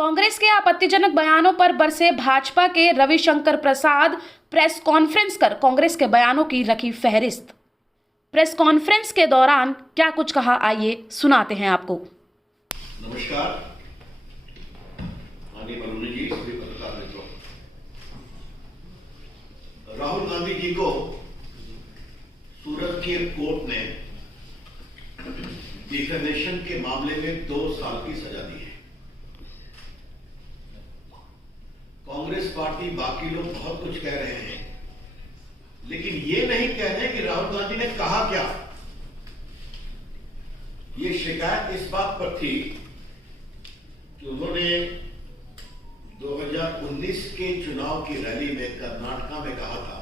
कांग्रेस के आपत्तिजनक बयानों पर बरसे भाजपा के रविशंकर प्रसाद। प्रेस कॉन्फ्रेंस कर कांग्रेस के बयानों की रखी फहरिस्त। प्रेस कॉन्फ्रेंस के दौरान क्या कुछ कहा, आइए सुनाते हैं आपको। नमस्कार माननीय बलूनी जी, सभी पत्रकार मित्रों। राहुल गांधी जी को सूरत की एक कोर्ट ने डिफेमेशन के मामले में 2 साल की सजा दी है। कांग्रेस पार्टी, बाकी लोग बहुत कुछ कह रहे हैं, लेकिन ये नहीं कह रहे कि राहुल गांधी ने कहा क्या। ये शिकायत इस बात पर थी कि उन्होंने 2019 के चुनाव की रैली में कर्नाटका में कहा था,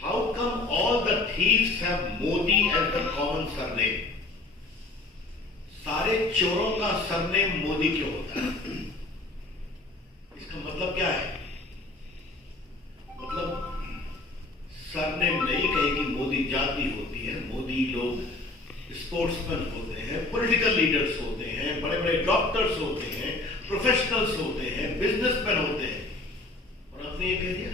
how come all the thieves have Modi as the common surname. सारे चोरों का सरनेम मोदी क्यों होता है? इसका मतलब क्या है? मतलब सरनेम नहीं कहे कि मोदी जाति होती है। मोदी लोग स्पोर्ट्समैन होते हैं, पॉलिटिकल लीडर्स होते हैं, बड़े बड़े डॉक्टर्स होते हैं, प्रोफेशनल्स होते हैं, बिजनेसमैन होते हैं, और आपने ये कह दिया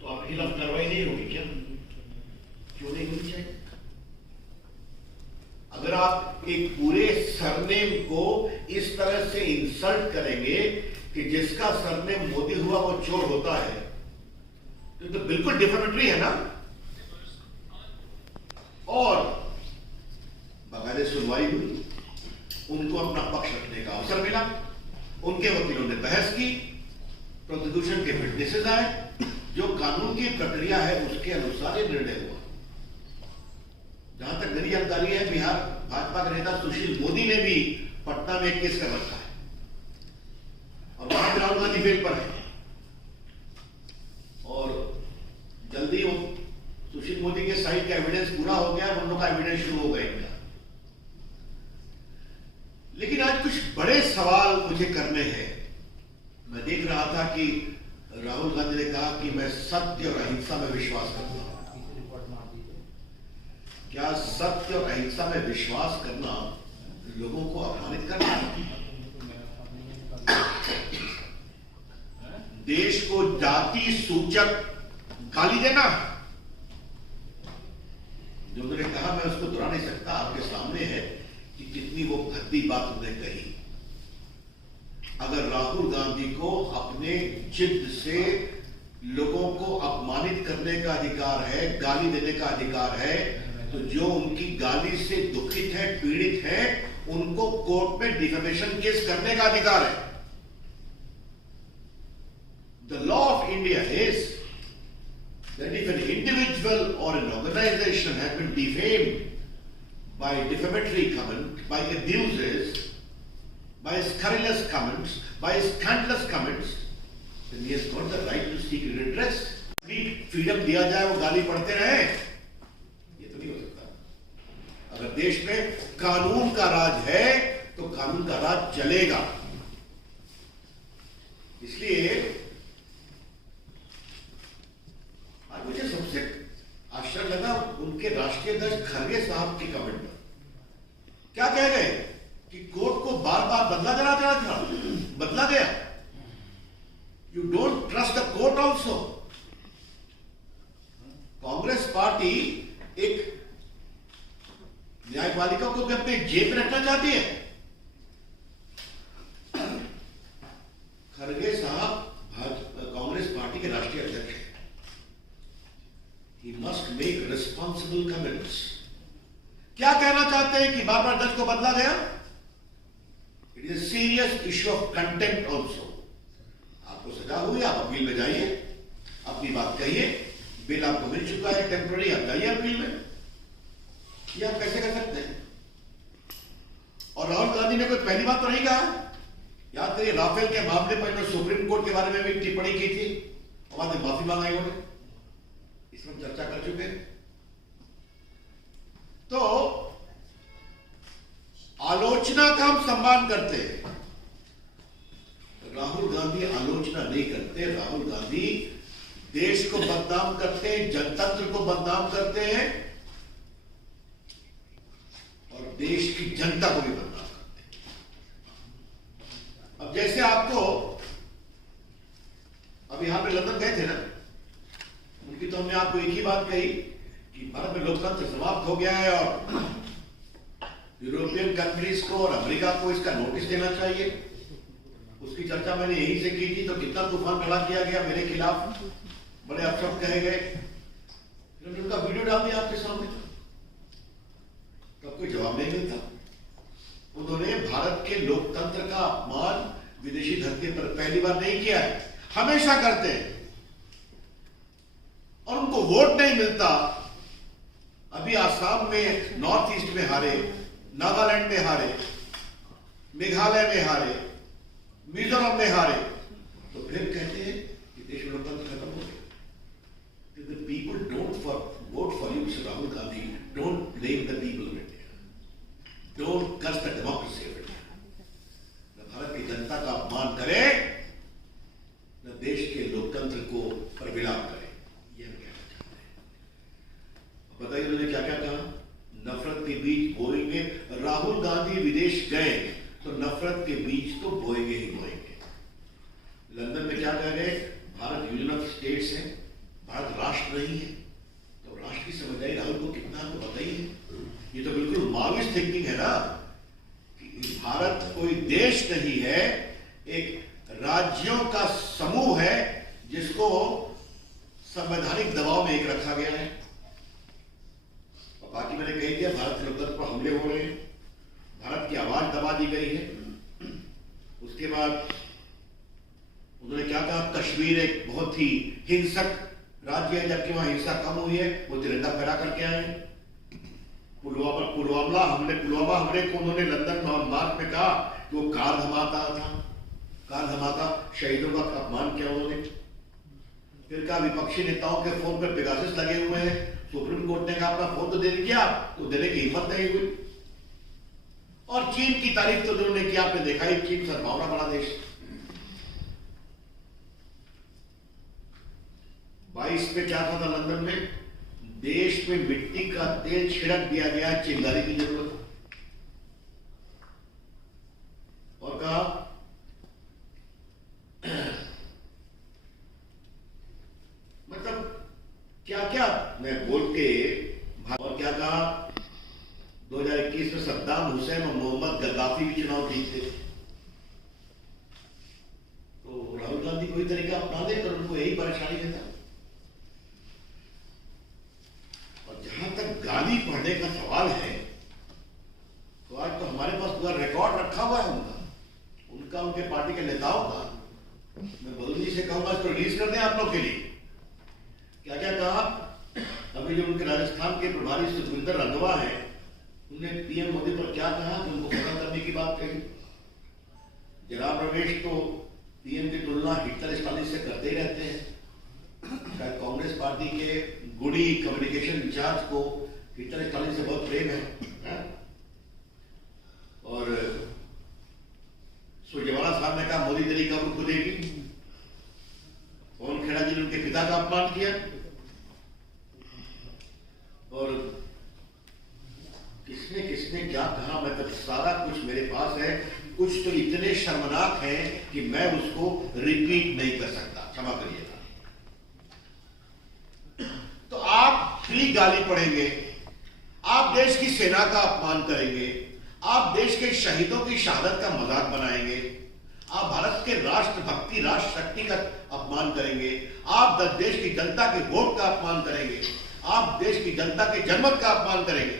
तो आपके खिलाफ कार्रवाई नहीं होगी क्या? क्यों नहीं होनी चाहिए? अगर आप एक पूरे सरनेम को इस तरह से इंसल्ट करेंगे कि जिसका सरनेम मोदी हुआ वो चोर होता है, तो बिल्कुल डिफेमेटरी है ना। और बाकायदे सुनवाई हुई, उनको अपना पक्ष रखने का अवसर मिला, उनके वकीलों ने बहस की, प्रोसिक्यूशन के विटनेसेस आए, जो कानून की प्रक्रिया है उसके अनुसार ये निर्णय हुआ। जहां तक मेरी जानकारी है, बिहार भाजपा के नेता सुशील मोदी ने भी पटना में एक केस कर रखा है, और वहां पे राहुल गांधी बेल पर है, और जल्दी वो सुशील मोदी के साइड का एविडेंस पूरा हो गया, हम लोग का एविडेंस शुरू हो गया इनका। लेकिन आज कुछ बड़े सवाल मुझे करने हैं। मैं देख रहा था कि राहुल गांधी ने कहा कि मैं सत्य और अहिंसा में विश्वास करता हूं। क्या सत्य और अहिंसा में विश्वास करना लोगों को अपमानित करना है? देश को जाति सूचक गाली देना? जो उन्होंने कहा मैं उसको दोहरा नहीं सकता, आपके सामने है कि कितनी वो भद्दी बात उन्होंने कही। अगर राहुल गांधी को अपने जिद से लोगों को अपमानित करने का अधिकार है, गाली देने का अधिकार है, तो जो उनकी गाली से दुखित है, पीड़ित है, उनको कोर्ट में डिफेमेशन केस करने का अधिकार है। The law of India is that if an individual or an organization has been defamed by defamatory comment, by abuses, by scurrilous comments, by scandalous comments, then he has got the right to seek redress. Freedom दिया जाए वो गाली पढ़ते रहे, ये तो नहीं हो सकता। अगर देश में कानून का राज है तो कानून का राज चलेगा। इसलिए आज मुझे सबसे आश्चर्य लगा उनके राष्ट्रीय अध्यक्ष खरगे साहब की कमेंट पर। क्या कह गए कि कोर्ट को बार बार बदला गया। You don't trust the court also. Congress party एक न्यायपालिका को भी अपने जेब में रखना चाहती है। खरगे साहब कांग्रेस पार्टी के राष्ट्रीय अध्यक्ष हैं। He must make responsible comments. क्या कहना चाहते हैं कि बार बार जज को बदला गया? It is a serious issue of contempt also. आपको सजा हुई, आप अपील में जाइए, अपनी बात कहिए, बिल आपको मिल चुका है टेम्पररी, आप जाइए अपील में। ये आप कैसे कर सकते हैं? और राहुल गांधी ने कोई पहली बात तो नहीं कहा। याद करिए, राफेल के मामले पर इन्होंने सुप्रीम कोर्ट के बारे में भी टिप्पणी की थी, और बाद में माफी मांगा इन्होंने। इसमें चर्चा कर चुके हैं। तो आलोचना का हम सम्मान करते हैं, राहुल गांधी आलोचना नहीं करते। राहुल गांधी देश को बदनाम करते हैं, जनतंत्र को बदनाम करते हैं, और देश की जनता को भी बदनाम करते हैं। कि भारत में लोकतंत्र समाप्त हो गया है और यूरोपियन कंट्रीज को और अमेरिका को इसका नोटिस देना चाहिए। उसकी चर्चा मैंने यहीं से की थी, तो कितना तूफान खड़ा किया गया मेरे खिलाफ, बड़े अपशब्द कहे गए, फिर उनका वीडियो डाल दिया आपके सामने, तब कोई जवाब नहीं मिलता। उन्होंने भारत के लोकतंत्र का अपमान विदेशी धरती पर पहली बार नहीं किया है, हमेशा करते हैं और उनको वोट नहीं मिलता। अभी आसाम में, नॉर्थ ईस्ट में हारे, नागालैंड में हारे, मेघालय में हारे, मिजोरम में हारे, तो फिर कहते हैं कि देश में लोकतंत्र खत्म हो गया। The people don't vote for you, Mr. Rahul Gandhi. Don't blame the people of India. Don't curse the democracy of India. न भारत की जनता का अपमान करे, न देश के लोकतंत्र को पर विलाप करे, ये हम कहना चाहते हैं। बताइए उन्होंने क्या क्या कहा? नफरत के बीज बोएंगे। राहुल गांधी विदेश गए तो नफरत के बीज तो बोएंगे ही बोएंगे। लंदन में क्या कह रहे? भारत यूनियन ऑफ स्टेट्स है, भारत राष्ट्र नहीं है। तो राष्ट्र की समझ आई राहुल को कितना, तो बताइए। ये तो बिल्कुल माओइस्ट थिंकिंग है ना, कि भारत कोई देश नहीं है, एक राज्यों का समूह है जिसको संवैधानिक दबाव में एक रखा गया है। और बाकी मैंने कह दिया, भारत के लोकतंत्र पर हमले हो रहे हैं, भारत की आवाज दबा दी गई है। उसके बाद उन्होंने क्या कहा? कश्मीर एक बहुत ही हिंसक राज्य है, जबकि वहां हिंसा कम हुई है, वो तिरंगा फहरा करके आए। पुलवामा हमले को उन्होंने लंदन मार्च में कहा कि वो कार धमाका, शहीदों का अपमान किया उन्होंने। फिर कहा विपक्षी नेताओं के फोन पर पेगासस लगे हुए हैं, सुप्रीम कोर्ट ने कहा अपना फोन तो दे दिया, तो देने की हिम्मत नहीं हुई। और चीन की तारीफ तो उन्होंने किया, आपने देखा ही, चीन सद्भावना बड़ा देश। 22 में क्या था लंदन में? देश में मिट्टी का तेल छिड़क दिया गया, चिंगारी की जरूरत। और कहा मतलब क्या क्या मैं बोल के, और क्या कहा? 2021 में सद्दाम हुसैन और मोहम्मद गद्दाफी भी चुनाव जीते। तो राहुल गांधी कोई तरीका अपना देकर उनको यही परेशानी देता। और जहां तक गाली पढ़ने का सवाल है, तो आज तो हमारे पास पूरा रिकॉर्ड रखा हुआ है उनका उनके पार्टी के नेताओं का। मैं बदल जी से कहूंगा इसको रिलीज कर दें आप लोग के लिए। क्या क्या कहा? अभी जो उनके राजस्थान के प्रभारी सुखविंदर रंधवा है, उन्होंने पीएम मोदी पर क्या कहा कि उनको खत्म करने की बात कही। जनाब रमेश तो पीएम की तुलना हिटलर स्टालिन से करते ही रहते हैं। शायद कांग्रेस पार्टी के गुड़ी कम्युनिकेशन इंचार्ज को हिटलर स्टालिन से बहुत प्रेम है। और सुरजेवाला साहब ने कहा मोदी तेरी कब्र खुलेगी। पवन खेड़ा जी ने उनके पिता का अपमान किया। और किसने किसने क्या कहा, मतलब सारा कुछ मेरे पास है। कुछ तो इतने शर्मनाक हैं कि मैं उसको रिपीट नहीं कर सकता, क्षमा करिएगा। तो आप फ्री गाली पढ़ेंगे, आप देश की सेना का अपमान करेंगे, आप देश के शहीदों की शहादत का मजाक बनाएंगे, आप भारत के राष्ट्र भक्ति, राष्ट्र शक्ति का अपमान करेंगे, आप देश की जनता के वोट का अपमान करेंगे, आप देश की जनता के जनमत का अपमान करेंगे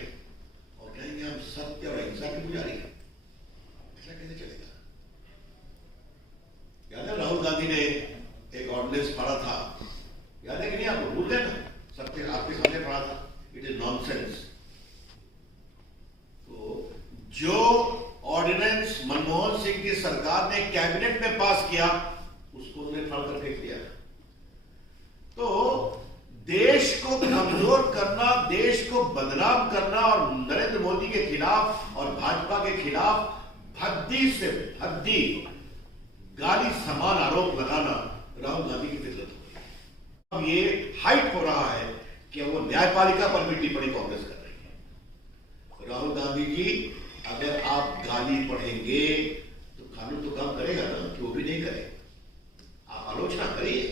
और कहेंगे हम सत्य और अहिंसा के पुजारी हैं। ऐसा कैसे चलेगा? याद है राहुल गांधी ने एक ऑर्डिनेंस पढ़ा था, याद है कि नहीं? आपको भूल गए ना? सबके आपके सामने पढ़ा था। It is nonsense. तो जो ऑर्डिनेंस मनमोहन सिंह की सरकार ने कैबिनेट में पास किया, उसको उन्होंने फाड़ कर फेंक दिया। तो देश को कमजोर करना, देश को बदनाम करना और नरेंद्र मोदी के खिलाफ और भाजपा के खिलाफ भद्दी से भद्दी गाली समान आरोप लगाना राहुल गांधी की फितरत हो गई। अब ये हाइट हो रहा है कि वो न्यायपालिका पर भी टिप्पणी कांग्रेस कर रही है। राहुल गांधी जी, अगर आप गाली पढ़ेंगे तो कानून तो काम करेगा ना, कि वो भी नहीं करे। आप आलोचना करिए,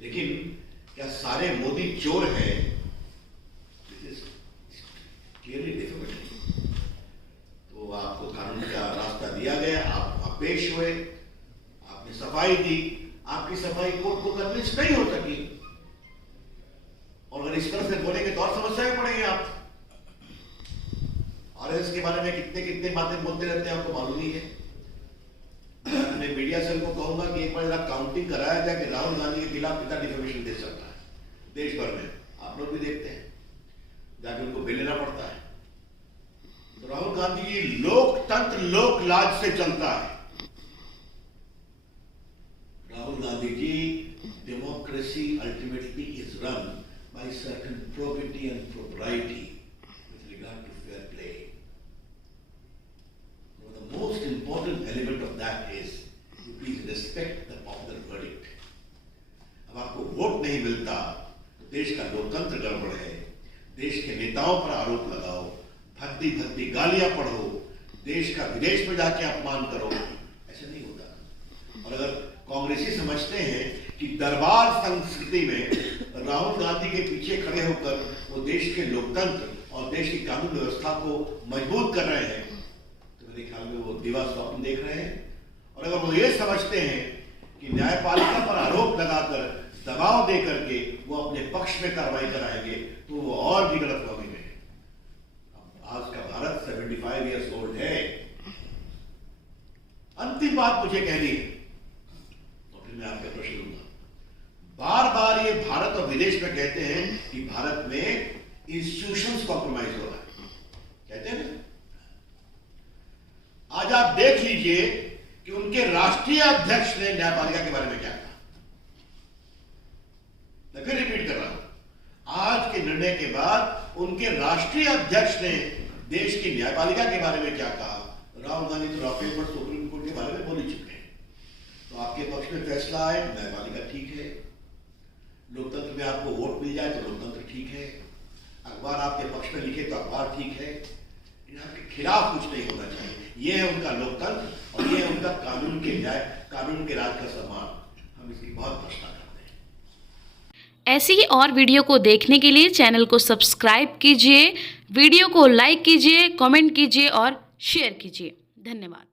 लेकिन क्या सारे मोदी चोर हैं? भरोसे में पड़ेंगे आप? आरएसएस के बारे में कितने कितने बातें बोलते रहते हैं, आपको मालूम नहीं है। मैं मीडिया सेल को कहूंगा कि एक बार जरा काउंटिंग कराया जाए कि राहुल गांधी के खिलाफ कितना डिफेमेशन दे सकता है देश भर में। आप लोग भी देखते हैं, जाके उनको बिल लेना पड़ता है। तो राहुल गांधी जी लोकतंत्र लोक लाज से चलता है। Rahul Gandhi ji, democracy ultimately is run by certain probity and propriety with regard to fair play. Now, the most important element of that is you please respect the popular verdict. अब आपको वोट नहीं मिलता तो देश का लोकतंत्र गड़बड़ है, देश के नेताओं पर आरोप लगाओ, भद्दी भद्दी गालियां पढ़ो, देश का विदेश में जाके अपमान करो, ऐसे नहीं होता। और अगर कांग्रेसी समझते हैं कि दरबार संस्कृति में राहुल गांधी के पीछे खड़े होकर वो देश के लोकतंत्र और देश की कानून व्यवस्था को मजबूत कर रहे हैं, तो मेरे ख्याल में वो दिवा स्वप्न देख रहे हैं। और अगर वो ये समझते हैं कि न्यायपालिका पर आरोप लगाकर दबाव दे करके वो अपने पक्ष में कार्रवाई कराएंगे, तो वो और भी गलतफहमी में है। आज का भारत 75 ईयर्स ओल्ड है। अंतिम बात मुझे कहनी है, तो फिर मैं आपके प्रश्न लूंगा। बार बार ये भारत और विदेश में कहते हैं कि भारत में इंस्टीट्यूशंस कॉम्प्रोमाइज हो रहा है, कहते हैं ना। आज आप देख लीजिए कि उनके राष्ट्रीय अध्यक्ष ने न्यायपालिका के बारे में क्या कहा। मैं फिर रिपीट कर रहा हूं, आज के निर्णय के बाद उनके राष्ट्रीय अध्यक्ष ने देश की न्यायपालिका के बारे में क्या कहा। राहुल गांधी तो राफेल पर सुप्रीम कोर्ट के बारे में बोल ही चुके हैं। तो आपके पक्ष में फैसला आए, न्यायपालिका ठीक है। लोकतंत्र में आपको वोट मिल जाए तो लोकतंत्र ठीक है। अखबार आपके पक्ष में लिखे तो अखबार ठीक है। इनके खिलाफ कुछ नहीं होना चाहिए। यह है उनका लोकतंत्र और यह है उनका कानून के न्याय, कानून के राज का सम्मान। हम इसकी बहुत प्रशंसा करते हैं। ऐसी ही और वीडियो को देखने के लिए चैनल को सब्सक्राइब कीजिए, वीडियो को लाइक कीजिए, कमेंट कीजिए और शेयर कीजिए। धन्यवाद।